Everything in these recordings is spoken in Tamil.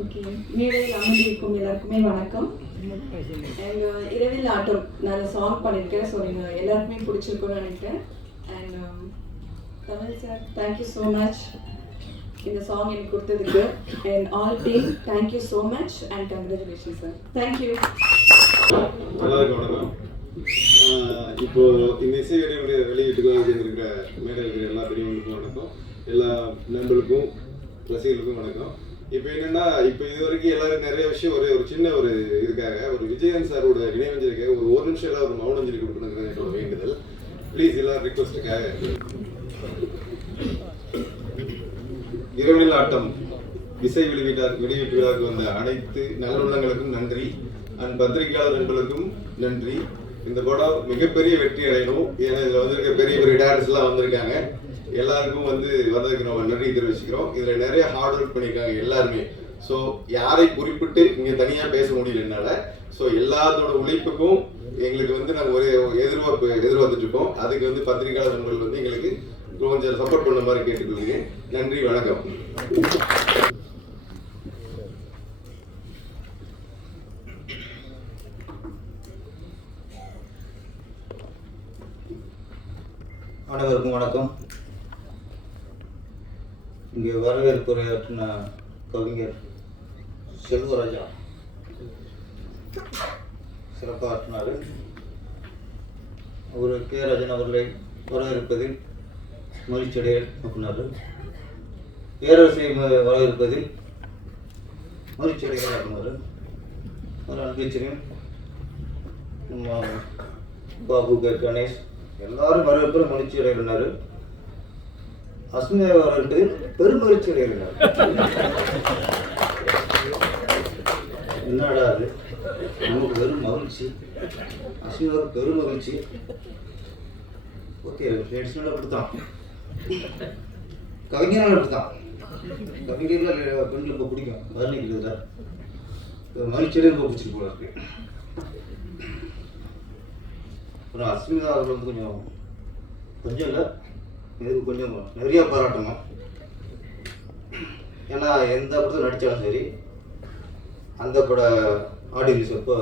ஓகே மேடையில் அமர்ந்திருக்கும் எல்லாருக்குமே வணக்கம். அண்ட் uh, இரவில் ஆட்டம் நான் சாங் பண்ணியிருக்கேன் ஸோ நீங்கள் எல்லாருக்குமே பிடிச்சிருக்கும்னு நினைக்கிறேன். And um, Tamil sir thank you so much இந்த சாங் எனக்கு கொடுத்ததுக்கு. And all team thank you so much and congratulation sir thank you எல்லாருக்கும் வணக்கம். இப்போ இந்த இசை வெளியுடைய வெளியீட்டுக்கு இருக்கிற மேடை இருக்கிற எல்லா பெரியவங்களுக்கும் வணக்கம். எல்லா நண்பர்களுக்கும் ரசிகர்களுக்கும் வணக்கம். இப்போ என்னன்னா இப்போ இது வரைக்கும் எல்லாரும் நிறைய விஷயம் ஒரே ஒரு சின்ன ஒரு இதுக்காக ஒரு விஜயகாந்த் சாரோட இணைவஞ்சலிக்காக ஒரு ஒரு நிமிஷம் எல்லாம் ஒரு மௌனஞ்சலி கொடுக்கணுங்கிறது என்னோட வேண்டுதல். ப்ளீஸ் எல்லாரும் ரிக்வஸ்ட்டுக்காக இரவில் ஆட்டம். இசை வெளியீட்டார் வெளியீட்டு விழாவுக்கு வந்த அனைத்து நல்லுள்ளங்களுக்கும் நன்றி. அண்ட் பத்திரிகையாளர் நண்பர்களுக்கும் நன்றி. இந்த படம் மிகப்பெரிய வெற்றி அடையணும். ஏன்னா இதில் வந்திருக்க பெரிய பெரிய டேரக்டர்ஸ்லாம் வந்திருக்காங்க. எல்லாருக்கும் வந்து வந்ததுக்கு நம்ம நன்றி தெரிவிச்சுக்கிறோம். இதில் நிறைய ஹார்ட் ஒர்க் பண்ணியிருக்காங்க எல்லாருமே. ஸோ யாரை குறிப்பிட்டு இங்கே தனியாக பேச முடியல என்னால். ஸோ எல்லாத்தோட உழைப்புக்கும் எங்களுக்கு வந்து நாங்கள் ஒரு எதிர்பார்ப்பு எதிர்பார்த்துட்டு இருக்கோம். அதுக்கு வந்து பத்திரிகையாளர் நண்பர்கள் வந்து எங்களுக்கு கொஞ்சம் சப்போர்ட் பண்ண மாதிரி கேட்டுக்கொள்கிறேன் நன்றி வணக்கம் அனைவருக்கும் வணக்கம் இங்கே வரவேற்புரையாற்றின கவிஞர் செல்வராஜா. சிறப்பாற்றினார் அவர் கே. ராஜன் அவர்களை வரவேற்பதில் மகிழ்ச்சியடைய நோக்கினார். பேரரசை வரவேற்பதில் மகிழ்ச்சியடைகள் நோக்கினார். ஒரு அன்பேச்சரியம் நம்ம பாபு கே. கணேஷ் எல்லாரும் வரவேற்பு மகிழ்ச்சி அடைகிறார் அஸ்மிதா வரவேற்பு பெருமகிழ்ச்சி அடைகிறார். என்னடா அது நமக்கு வெறும் மகிழ்ச்சி. அஸ்மிதாவுக்கு பெரும் மகிழ்ச்சி ஓகே ட்ரெடிஷ்னலாக அப்படித்தான். கவிஞரால் அப்படித்தான். கவிஞர்கள் பெண்கள் ரொம்ப பிடிக்கும். வர்ணிக்கிறதுல மகிழ்ச்சியிலே ரொம்ப பிடிச்சிட்டு போல இருக்கு. அப்புறம் அஸ்மிதா அவர்கள் வந்து கொஞ்சம் கொஞ்சம் இல்லை. இதுக்கு கொஞ்சம் நிறைய பாராட்டணும் ஏன்னா எந்த படத்தில் நடித்தாலும் சரி அந்த பட ஆடியன்ஸ் அப்போ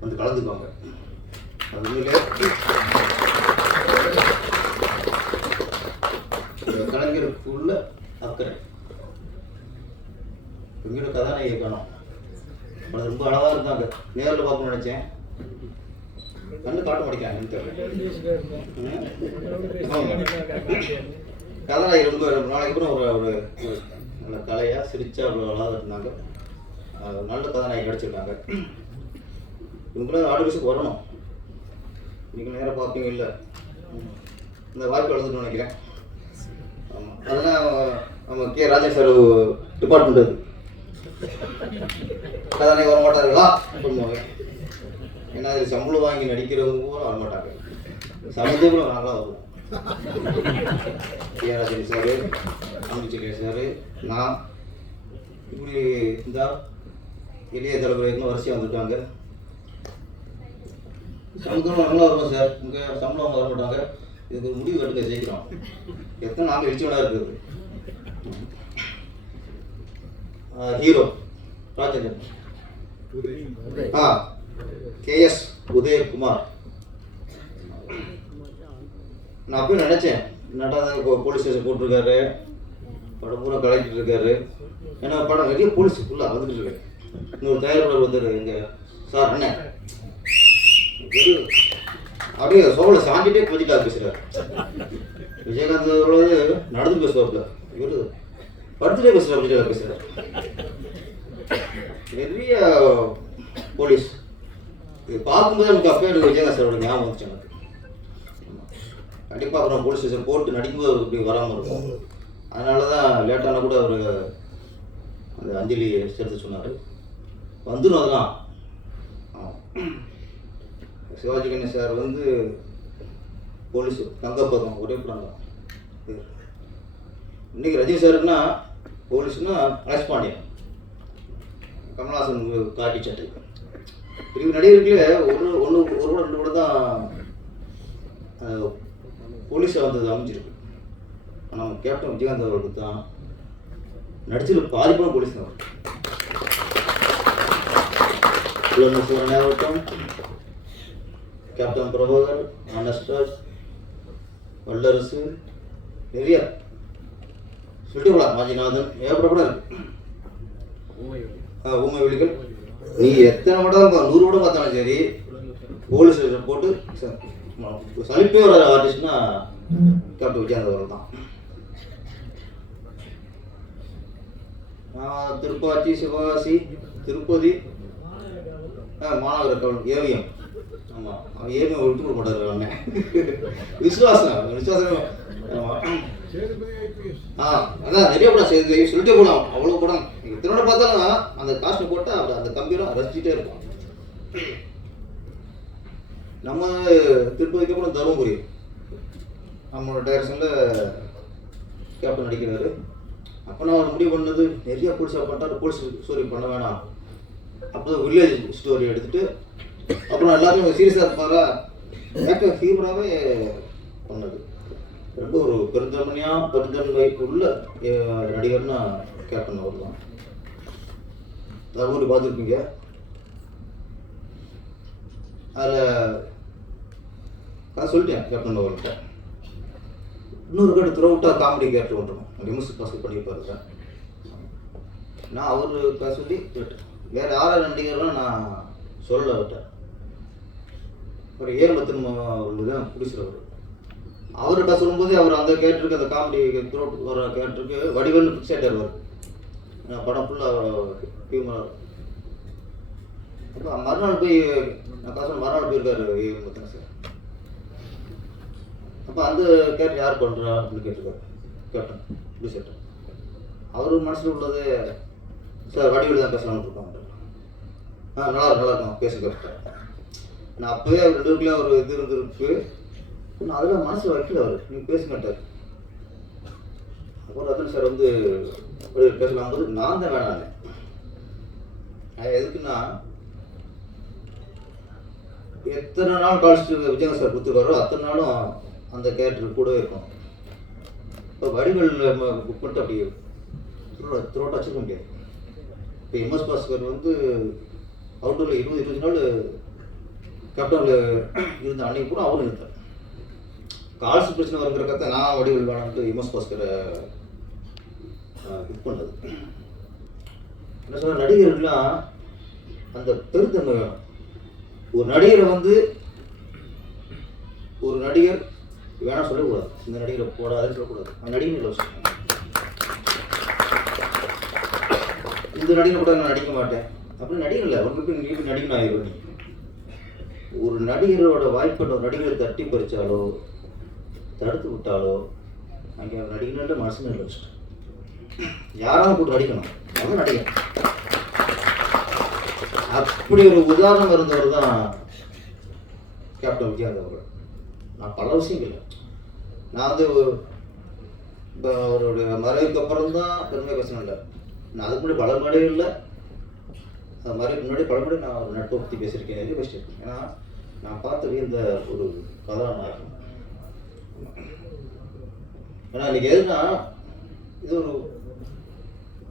வந்து கலந்துக்குவாங்க. அது உண்மையிலே கலைஞருக்குள்ள அக்கறை. எங்களோட கதாநாயகி காணும். ரொம்ப அழகாக இருந்தாங்க. நேரில் பார்க்கணும்னு நினச்சேன். கண்ணு காட்ட மாட்டேங்காங்க தெரியல ரொம்ப ரொம்ப நாளைக்கு அப்புறம் ஒரு ஒரு நல்ல கலையா சிரிச்சா அவ்வளோ அழகாக இருந்தாங்க நல்ல கதாநாயகி கிடைச்சிருக்காங்க இவங்களும் ஆடியோஸுக்கு வரணும் நீங்கள் நேராக பார்ப்பீங்க இல்லை இந்த வாய்ப்பு எழுதுன்னு நினைக்கிறேன் ஆமாம் அதெல்லாம் நம்ம கே ராஜேஷ் சார் டிபார்ட்மெண்ட் கதாநாயகி வர மாட்டார்களா சொல்லுவாங்க ஏன்னா அதில் சம்பளம் வாங்கி நடிக்கிறவங்க கூட வர மாட்டாங்க சமந்தபுரம் நாங்களாம் வருவோம் ஏராஜன் சார் அமிச்சக்கே சார் நான் இப்படி இந்த இளைய தலைமுறைகளும் வரிசையாக வந்துட்டாங்க. சமுத்திரம் நாங்களாம் வருவோம் சார். இங்கே சம்பளம் வர மாட்டாங்க இதுக்கு ஒரு முடிவு எடுக்க ஜெயிக்கிறோம் எத்தனை நாங்கள் எழுச்சியோட இருக்குது ஹீரோ ராஜேந்திரன். ஆ. கேஎஸ் உதயகுமார். நான் அப்பயும் நினச்சேன் என்னடா போலீஸ் ஸ்டேஷன் போட்டிருக்காரு படம் பூரா கலெக்டர் இருக்காரு. ஏன்னா படம் நிறைய போலீஸ் ஃபுல்லாக வந்துட்டு இருக்கு. இன்னொரு தயாரிப்பாளர் வந்தார் எங்க சார் அண்ணன். அப்படியே சோழ சாண்டிட்டே கொஞ்சிக்காக பேசுகிறார் விஜயகாந்த் அவர்களது நடந்து பேசுவாப்புல. இவர் படுத்துட்டே பேசுகிறார் விஜயகாந்த் பேசுகிறார் நிறைய போலீஸ் இது பார்க்கும்போது எனக்கு அப்போ எனக்கு விஜயகாந்த் சாரோட ஞாபகம் வந்துச்சு எனக்கு கண்டிப்பாக அப்புறம் போலீஸ் ஸ்டேஷன் போட்டு நடிக்கும்போது அவருக்கு இப்படி வராமல் இருக்கும். அதனால தான் லேட்டான கூட அவர் அந்த அஞ்சலி சேர்த்து சொன்னார். வந்துடும் அதெல்லாம். சிவாஜி கணேஷ் சார் வந்து போலீஸ் தங்கப்பதம் ஒரே படம் தான். இன்னைக்கு ரஜினி சாருன்னா போலீஸ்னா அலெக்ஸ் பாண்டியன் கமல்ஹாசன் காட்டி சட்டை. பிரிவு நடிகர்களே ஒரு ஒன்று ஒரு கூட ரெண்டு கூட தான் போலீஸாக வந்தது அமைஞ்சிருக்கு. ஆனால் கேப்டன் விஜயகாந்த் அவர்களுக்கு தான் நடிச்சதில் பாதி படம் போலீஸ் தான் புலனசூரன் ஆகட்டும் கேப்டன் பிரபாகர் அனஸ்டாஸ் வல்லரசு நிறைய. சொல்லிட்டு போலாம் மாஜிநாதன் ஏகப்பட்ட படம் இருக்கு. ஊமை விழிகள் நீ எத்தனை படம் பா- நூறு படம் பார்த்தாலும் சரி போலீஸ் ஸ்டேஷன் போட்டு சலிப்பே வர ஆர்டிஸ்ட்னா கேப்டன் விஜயானந்த் அவர்கள் தான். திருப்பாச்சி சிவகாசி திருப்பதி மாநகர கவனம் ஏவிஎம் ஆமாம் அவன் ஏவிஎம் விட்டு கொடுக்க மாட்டார் அண்ணன் விசுவாசம் விசுவாசம் ஆ அதான் நிறைய படம் செய்து சொல்லிட்டே போலாம். அவ்வளோ படம். நீங்கள் திருமண பார்த்தாலும் அந்த காஸ்ட் போட்டால் அவர் அந்த கம்பீரம் ரசிச்சுட்டே இருக்கும் நம்ம திருப்பதிக்கு அப்புறம் தருமபுரி. நம்மளோட டைரக்ஷனில் கேப்டன் நடிக்கிறாரு. அப்போ நான் அவர் முடிவு பண்ணது நிறைய போலீஸாக பண்ணிட்டாரு. போலீஸ் ஸ்டோரி பண்ண வேணாம். அப்போ வில்லேஜ் ஸ்டோரி எடுத்துட்டு அப்புறம் எல்லாருமே சீரியஸாக இருப்பாரா? ஏக்க ஃபீவராகவே ரொம்ப ஒரு பெருந்தன்மையாக உள்ள நடிகர்னா கேப்டன் அவர் தான் தர்மபுரி பார்த்துருப்பீங்க அதில் நான் சொல்லிட்டேன் கேப்டன் அவர்கிட்ட. இன்னொரு கேட்டு த்ரோ அவுட்டாக காமெடி கேரக்டர் வந்துடும் விமர்சி பாஸ் பண்ணி பாருங்க நான் அவர் சொல்லி விட்டேன் வேறு யாராவது நடிகர்லாம் நான் சொல்ல விட்டேன் ஒரு ஏர்மத்தின் அவர்களுக்கு தான் பிடிச்சிருவார் அவர்கிட்ட சொல்லும்போது அவர் அந்த கேரக்டருக்கு அந்த காமெடி த்ரோட் வர கேரக்டருக்கு வடிவன் ஃபிக்ஸ் ஆகிட்டார் படம் ஃபுல்லாக ஹியூமர் அப்போ மறுநாள் போய் நான் காசு மறுநாள் போயிருக்காரு ஏர்மத்தின் சார் அப்போ அந்த கேரக்டர் யார் பண்ணுறா அப்படின்னு கேட்டிருக்காரு. கேப்டன் ப்ரொடியூசர்ட்ட அவர் மனசில் உள்ளது சார் வடிவில் தான் பேசலாம்னு இருக்கோம் ஆ நல்லா இருக்கும் நல்லா இருக்கும் பேசுங்க நான் அப்போவே அவர் ரெண்டு ஒரு இது இருந்திருக்கு. நான் அதில் மனசு வைக்கல அவர். நீங்கள் பேசுங்கட்டார் அப்புறம் ரத்தன் சார் வந்து அப்படி பேசலாம் போது நான் தான் வேணாங்க அது எதுக்குன்னா எத்தனை நாள் காலேஜ் விஜயங்க சார் கொடுத்துருக்காரோ அத்தனை நாளும் அந்த கேரக்டர் கூடவே இருக்கும். இப்போ வடிவில் புக் பண்ணிட்டு அப்படி த்ரோட்டாக வச்சுருக்க முடியாது. இப்போ எம்எஸ் பாஸ்கர் வந்து அவுட்டோரில் இருபது இருபது நாள் கேப்டனில் இருந்த அன்னைக்கு கூட அவரும் இருந்தார். கால்ஸ் பிரச்சனை வருங்கிற நான் வடிவில் வேணான்ட்டு விமர்ஸ் பாஸ்கரை இது பண்ணது. என்ன சொல்ற நடிகர்கள்லாம் அந்த பெருத்தன்மை வேணும். ஒரு நடிகரை வந்து ஒரு நடிகர் வேணாம் சொல்லக்கூடாது. இந்த நடிகரை போடாதுன்னு சொல்லக்கூடாது. அந்த நடிகர் இல்லை சொல்லணும் இந்த நடிகர் கூட நான் நடிக்க மாட்டேன். அப்படி நடிகர் இல்லை. உனக்கு போய் நீ நடிகன் ஆயிரும் நீ? ஒரு நடிகரோட வாய்ப்பை ஒரு நடிகரை தட்டி பறிச்சாலோ தடுத்து விட்டாலோ அங்கே நடிகர்கள் மனசு நிலை வச்சுட்டு யாராவது போட்டு நடிக்கணும். அவன் நடிகன் அப்படி ஒரு உதாரணம் இருந்தவர் தான் கேப்டன் விஜயாந்த் அவர்கள். நான் பல விஷயங்கள் நான் வந்து இப்போ அவருடைய மறைவுக்கு அப்புறம் தான் பெருமை பேசினேன் இல்லை. நான் அதுக்கு முன்னாடி பல மேடைகளில் அது மறைவுக்கு முன்னாடி பல முறை நான் ஒரு நட்பை பற்றி பேசியிருக்கேன் நிறைய பேசியிருக்கேன். ஏன்னா நான் பார்த்த இந்த ஒரு கதாநாயகன் ஏன்னா இன்னைக்கு எதுனா இது ஒரு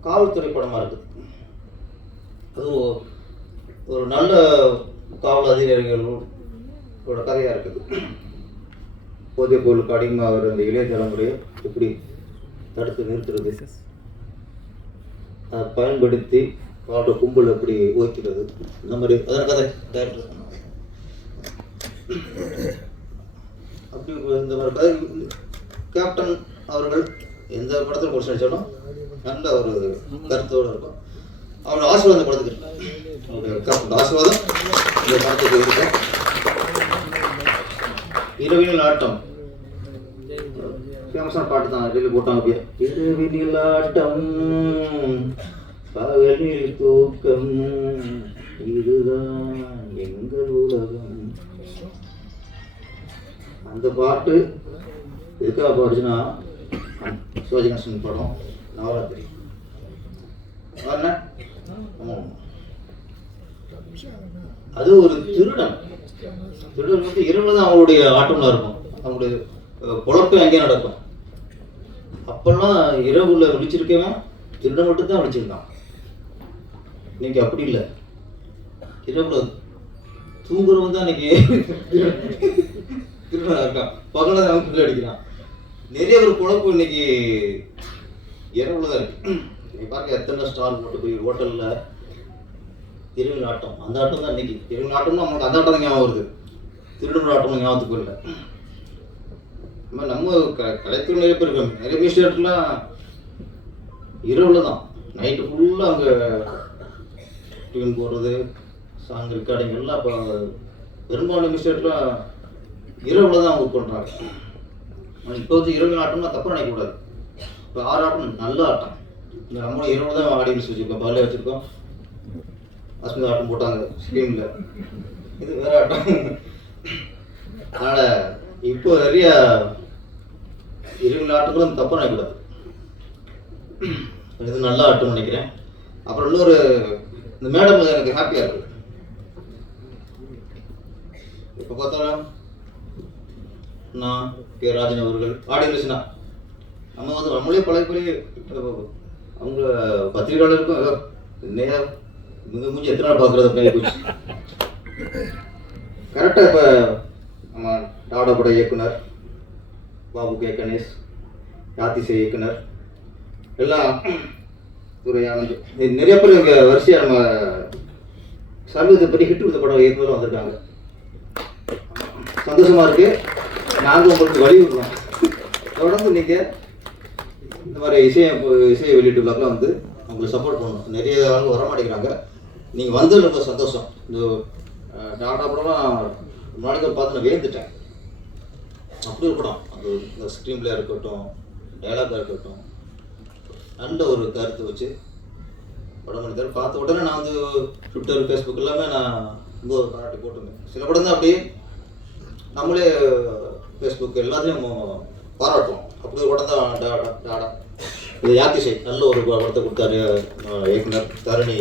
காவல்துறை படமாக இருக்குது. அது ஒரு- நல்ல காவல் அதிகாரிகளோட கதையாக இருக்குது. போதைப் பொருளுக்கு அடிமையாகிற அந்த இளைய தலைமுறையை எப்படி தடுத்து நிறுத்துறது? அதை பயன்படுத்தி அவரோட கும்பல் எப்படி ஓய்க்கிறது இந்த மாதிரி அதன் கதை டேரக்டர் சொன்னாங்க. அப்படி இந்த மாதிரி கேப்டன் அவர்கள் எந்த படத்தில் முடிச்சு நடிச்சாலும் நல்ல ஒரு கருத்தோடு இருக்கும். அவரோட ஆசீர்வாதம் இந்த படத்துக்கு கேப்டன் ஆசீர்வாதம் இந்த படத்துக்கு இருக்கு. இரவினில் ஆட்டம். ஃபேமஸான பாட்டு தான். டெல்லி போட்டாங்க அப்படியே. இரவினில் ஆட்டம் பகலில் தூக்கம். இதுதான் எங்கள் உலகம். அந்த பாட்டு எதுக்காக பாடுச்சுன்னா சிவாஜி கணேசன் படம் நவராத்திரி. அது ஒரு திருடன். திருடன் வந்து இரவுல தான் அவங்களுடைய ஆட்டம்லாம் இருக்கும். அவங்களுடைய அஹ், பொழப்பு அங்கே நடக்கும். அப்பெல்லாம் இரவுல விழிச்சிருக்கவன் திருடன் மட்டும் தான் அடிச்சிருக்கான் இன்னைக்கு அப்படி இல்லை. இரவுல தூங்குறவன் தான் இன்னைக்கு திருடனா இருக்கான். பகல அவன் பிள்ளை அடிக்கிறான். நிறைய ஒரு குழப்பம் இன்னைக்கு இரவுல தான் இருக்கு. நீ பாருங்க எத்தனை ஸ்டார் போட்டு போய் ஹோட்டல்ல திருவிழா அந்த ஆட்டம் தான் இன்னைக்கு. திருவிழா அவங்களுக்கு நமக்கு அந்த ஆட்டம் தான் ஞாபகம் வருது. திருடர் ஆட்டம் ஞாபகத்துக்கு இல்லை நம்ம நம்ம க கலைத்துறை நிறைய பேர் இருக்காங்க. நிறைய மியூசியம்லாம் இரவுல தான் நைட்டு ஃபுல்லாக அங்கே டியூன் போடுறது சாங் ரெக்கார்டிங் எல்லாம் இப்போ பெரும்பாலான மியூசியம்லாம் இரவில் தான் அவங்க பண்ணுறாங்க இப்போ வந்து இரவு ஆட்டம்னா தப்பு நினைக்கக்கூடாது. இப்போ ஆறு ஆட்டம் நல்ல ஆட்டம். இந்த நம்மளும் இரவு தான் ஆடியன்ஸ் வச்சுருக்கோம் பாலே வச்சுருக்கோம். அஸ்மிதா ஆட்டம் போட்டாங்க. ஸ்க்ரீனில் இது வேற ஆட்டம். அதனால் இப்போ நிறைய இரவு ஆட்டங்களும் தப்பு நினைக்கக்கூடாது. இது நல்ல ஆட்டம்னு நினைக்கிறேன். அப்புறம் இன்னொரு இந்த மேடம் எனக்கு ஹாப்பியாக இருக்கு. இப்போ பார்த்தாலும் நான் கே. ராஜன் அவர்கள் ஆடியன்ஸ்னா நம்ம வந்து நம்மளே பழைய அவங்க பத்திரிகையாளருக்கும் நிறையா மிக இவங்க எத்தனை நாள் பார்க்குறது அப்படியே போச்சு. கரெக்டாக இப்போ நம்ம டாடா பட இயக்குனர் பாபு கே. கணேஷ் யாத்திசை இயக்குனர் எல்லாம் துறை நிறைய பேர் இங்கே வரிசையாக நம்ம சமீபத்தை பற்றி ஹிட் கொடுத்த படம் இயக்குனரும் வந்திருக்காங்க. சந்தோஷமாக இருக்குது நாங்கள் உங்களுக்கு வலியுறுத்தோம் தொடர்ந்து நீங்கள் இந்த மாதிரி இசையை இசையை வெளியீட்டு வந்து உங்களுக்கு சப்போர்ட் பண்ணணும். நிறைய ஆளுங்க வர மாட்டேங்கிறாங்க. நீங்கள் வந்தது ரொம்ப சந்தோஷம். இந்த டாடா படம்லாம் முன்னாடி பார்த்து நான் வேந்துட்டேன் அப்படி ஒரு படம். அந்த இந்த ஸ்க்ரீன் இருக்கட்டும் டைலாக்காக இருக்கட்டும். நல்ல ஒரு கருத்து வச்சு படம் பண்ணித்தார் பார்த்த உடனே நான் வந்து ட்விட்டர் ஃபேஸ்புக் எல்லாமே நான் ரொம்ப பாராட்டி போட்டுருந்தேன். சில படம் தான் அப்படியே நம்மளே ஃபேஸ்புக் எல்லாத்தையும் பாராட்டுவோம். அப்படி ஒரு படம் தான் டாடா டாடா இது யாத்திசை நல்ல ஒரு படத்தை கொடுத்தாரு இயக்குனர் தரணி.